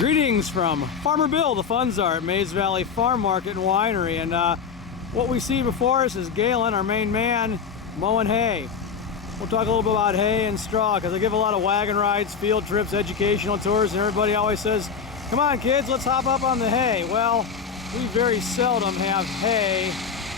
Greetings from Farmer Bill, the fun czar at Maize Valley Farm Market and Winery. And what we see before us is Galen, our main man, mowing hay. We'll talk a little bit about hay and straw because I give a lot of wagon rides, field trips, educational tours, and everybody always says, come on kids, let's hop up on the hay. Well, we very seldom have hay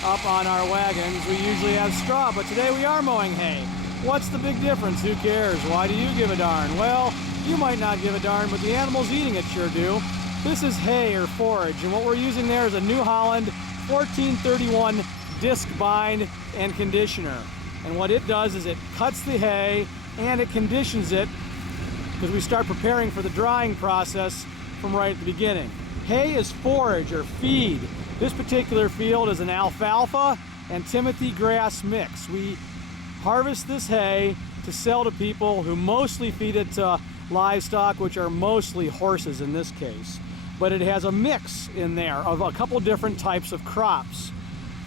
up on our wagons. We usually have straw, but today we are mowing hay. What's the big difference? Who cares? Why do you give a darn? Well, you might not give a darn, but the animals eating it sure do. This is hay or forage, and what we're using there is a New Holland 1431 Discbine and conditioner. And what it does is it cuts the hay and it conditions it because we start preparing for the drying process from right at the beginning. Hay is forage or feed. This particular field is an alfalfa and Timothy grass mix. We harvest this hay to sell to people who mostly feed it to livestock, which are mostly horses in this case. But it has a mix in there of a couple different types of crops.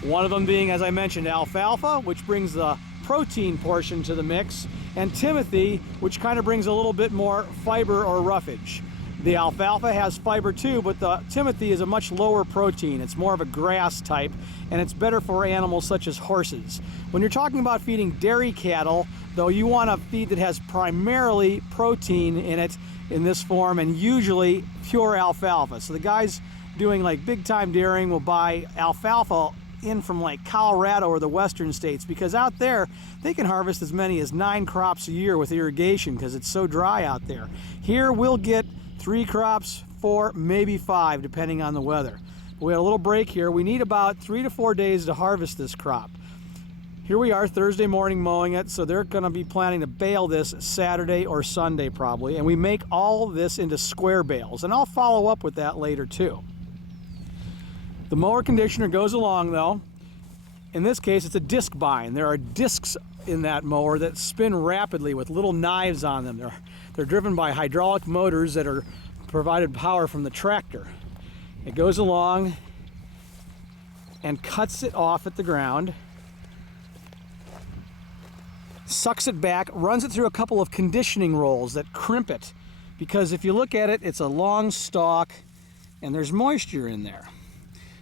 One of them being, as I mentioned, alfalfa, which brings the protein portion to the mix, and Timothy, which kind of brings a little bit more fiber or roughage. The alfalfa has fiber too, but the Timothy is a much lower protein. It's more of a grass type, and it's better for animals such as horses. When you're talking about feeding dairy cattle, though, you want a feed that has primarily protein in it in this form, and usually pure alfalfa. So the guys doing like big time dairying will buy alfalfa in from like Colorado or the western states, because out there they can harvest as many as 9 crops a year with irrigation because it's so dry out there. Here we'll get 3 crops, 4, maybe 5 depending on the weather. We had a little break here. We need about 3 to 4 days to harvest this crop. Here we are Thursday morning mowing it, so they're going to be planning to bale this Saturday or Sunday probably, and we make all this into square bales, and I'll follow up with that later too. The mower conditioner goes along though. In this case it's a Discbine. There are discs in that mower that spin rapidly with little knives on them. They're driven by hydraulic motors that are provided power from the tractor. It goes along and cuts it off at the ground, sucks it back, runs it through a couple of conditioning rolls that crimp it, because if you look at it, it's a long stalk and there's moisture in there.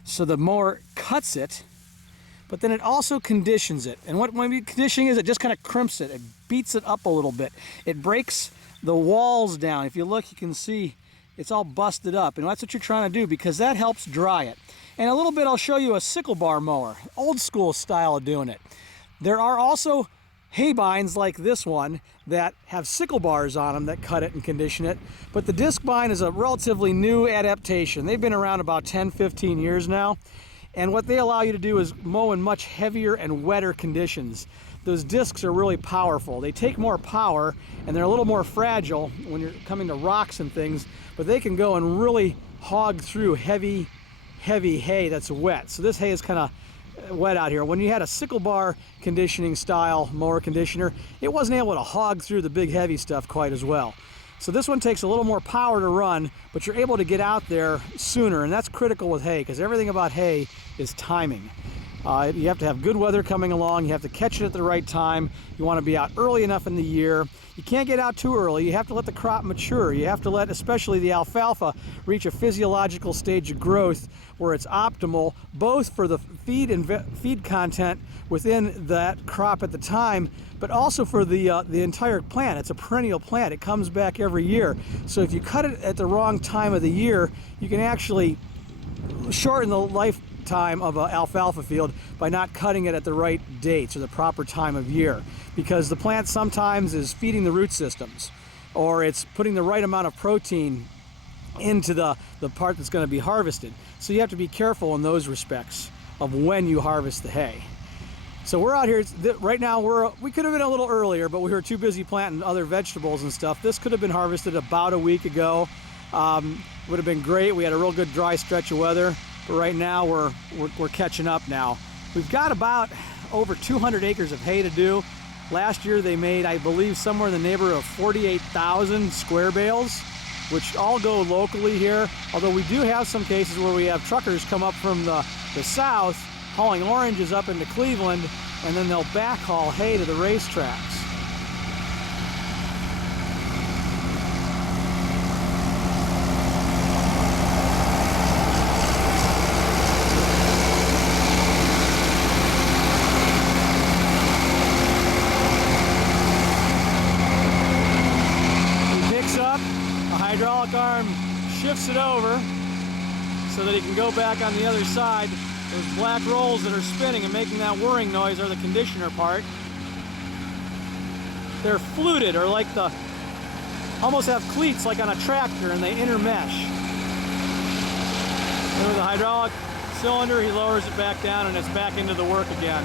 So the mower cuts it, but then it also conditions it. And what conditioning is, it just kind of crimps it. It beats it up a little bit. It breaks the walls down. If you look, you can see it's all busted up, and that's what you're trying to do because that helps dry it. And a little bit, I'll show you a sickle bar mower, old school style of doing it. There are also hay bines like this one that have sickle bars on them that cut it and condition it, but the Discbine is a relatively new adaptation. They've been around about 10-15 years now, and what they allow you to do is mow in much heavier and wetter conditions. Those discs are really powerful. They take more power and they're a little more fragile when you're coming to rocks and things, but they can go and really hog through heavy hay that's wet. So this hay is kind of wet out here. When you had a sickle bar conditioning style mower conditioner, it wasn't able to hog through the big heavy stuff quite as well. So this one takes a little more power to run, but you're able to get out there sooner, and that's critical with hay because everything about hay is timing. You have to have good weather coming along. You have to catch it at the right time. You want to be out early enough in the year. You can't get out too early. You have to let the crop mature. You have to let, especially the alfalfa, reach a physiological stage of growth where it's optimal, both for the feed and feed content within that crop at the time, but also for the entire plant. It's a perennial plant. It comes back every year. So if you cut it at the wrong time of the year, you can actually shorten the lifetime of an alfalfa field by not cutting it at the right dates or the proper time of year, because the plant sometimes is feeding the root systems, or it's putting the right amount of protein into the part that's going to be harvested. So you have to be careful in those respects of when you harvest the hay. So we're out here right now. We could have been a little earlier, but we were too busy planting other vegetables and stuff. This could have been harvested about a week ago. Would have been great. We had a real good dry stretch of weather, but right now we're catching up now. We've got about over 200 acres of hay to do. Last year they made, I believe, somewhere in the neighborhood of 48,000 square bales, which all go locally here, although we do have some cases where we have truckers come up from the south hauling oranges up into Cleveland, and then they'll backhaul hay to the racetracks. A hydraulic arm shifts it over so that he can go back on the other side. Those black rolls that are spinning and making that whirring noise are the conditioner part. They're fluted, or like almost have cleats like on a tractor, and they intermesh. And with the hydraulic cylinder, he lowers it back down and it's back into the work again.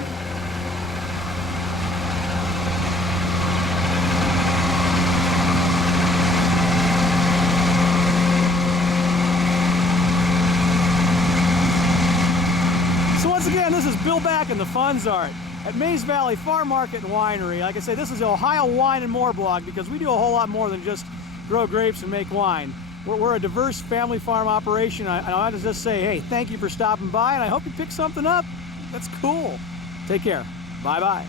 So once again, this is Bill Back in the Fun Zart at Maize Valley Farm Market and Winery. Like I say, this is the Ohio Wine and More blog, because we do a whole lot more than just grow grapes and make wine. We're a diverse family farm operation. I want to just say, hey, thank you for stopping by, and I hope you pick something up. That's cool. Take care. Bye-bye.